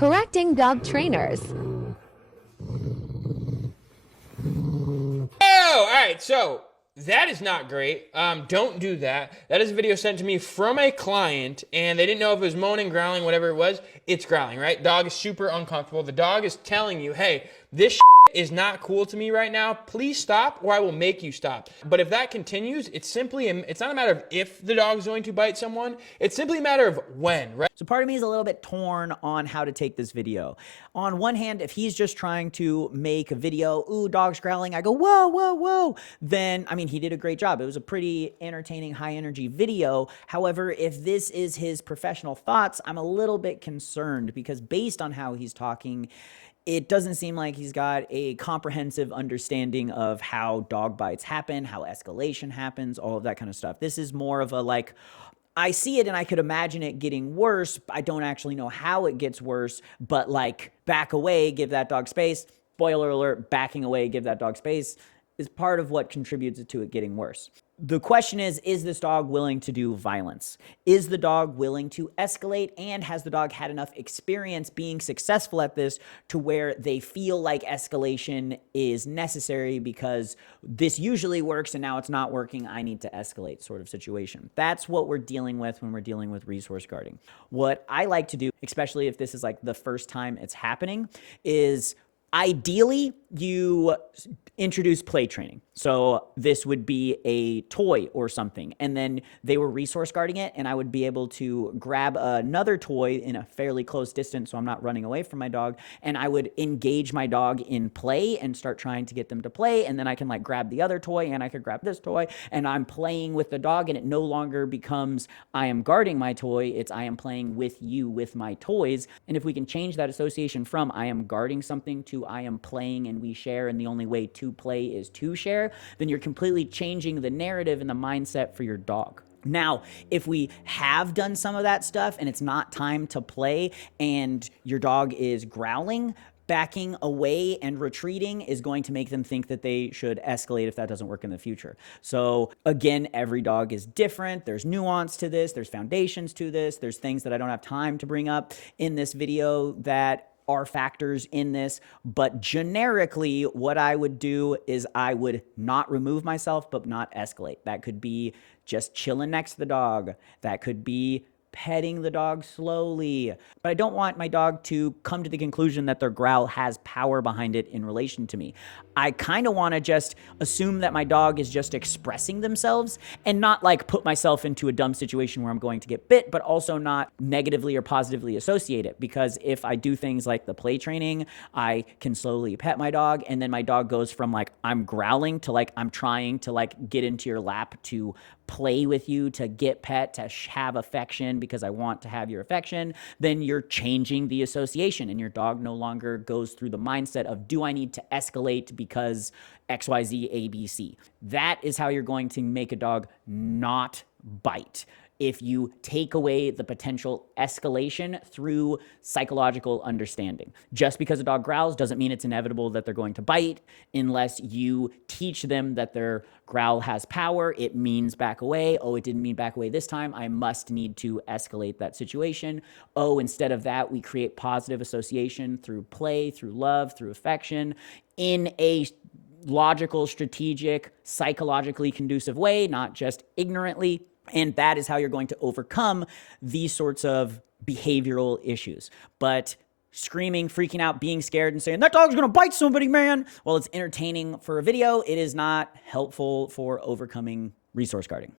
Correcting dog trainers. Oh, all right. So that is not great. Don't do that. That is a video sent to me from a client, and they didn't know if it was moaning, growling, whatever it was. It's growling, right? Dog is super uncomfortable. The dog is telling you, hey, this is not cool to me right now. Please stop, or I will make you stop. But if that continues, it's not a matter of if the dog is going to bite someone. It's simply a matter of when, right? So part of me is a little bit torn on how to take this video. On one hand, if he's just trying to make a video, ooh, dog's growling, I go, whoa, whoa, whoa, then, I mean, he did a great job. It was a pretty entertaining, high energy video. However, if this is his professional thoughts, I'm a little bit concerned because based on how he's talking, it doesn't seem like he's got a comprehensive understanding of how dog bites happen, how escalation happens, all of that kind of stuff. This is more of a like, I see it and I could imagine it getting worse. I don't actually know how it gets worse, but like back away, give that dog space. Spoiler alert, backing away, give that dog space is part of what contributes to it getting worse. The question is this dog willing to do violence? Is the dog willing to escalate? And has the dog had enough experience being successful at this to where they feel like escalation is necessary because this usually works and now it's not working, I need to escalate sort of situation. That's what we're dealing with when we're dealing with resource guarding. What I like to do, especially if this is like the first time it's happening, is ideally, you introduce play training. So this would be a toy or something, and then they were resource guarding it, and I would be able to grab another toy in a fairly close distance so I'm not running away from my dog, and I would engage my dog in play and start trying to get them to play, and then I can like grab the other toy, and I could grab this toy, and I'm playing with the dog, and it no longer becomes I am guarding my toy, it's I am playing with you with my toys. And if we can change that association from I am guarding something to I am playing and we share, and the only way to play is to share, then you're completely changing the narrative and the mindset for your dog. Now, if we have done some of that stuff and it's not time to play and your dog is growling, backing away and retreating is going to make them think that they should escalate if that doesn't work in the future. So again, every dog is different. There's nuance to this. There's foundations to this. There's things that I don't have time to bring up in this video that are factors in this, but generically what I would do is I would not remove myself, but not escalate. That could be just chilling next to the dog. That could be petting the dog slowly. But I don't want my dog to come to the conclusion that their growl has power behind it in relation to me. I kind of want to just assume that my dog is just expressing themselves and not like put myself into a dumb situation where I'm going to get bit, but also not negatively or positively associate it. Because if I do things like the play training, I can slowly pet my dog, and then my dog goes from like I'm growling to like I'm trying to like get into your lap to play with you, to get pet, to have affection because I want to have your affection, then you're changing the association and your dog no longer goes through the mindset of do I need to escalate because XYZ ABC. That is how you're going to make a dog not bite. If you take away the potential escalation through psychological understanding. Just because a dog growls doesn't mean it's inevitable that they're going to bite unless you teach them that their growl has power. It means back away. Oh, it didn't mean back away this time. I must need to escalate that situation. Oh, instead of that, we create positive association through play, through love, through affection in a logical, strategic, psychologically conducive way, not just ignorantly. And that is how you're going to overcome these sorts of behavioral issues. But screaming, freaking out, being scared, and saying, that dog's gonna bite somebody, man, while it's entertaining for a video, it is not helpful for overcoming resource guarding.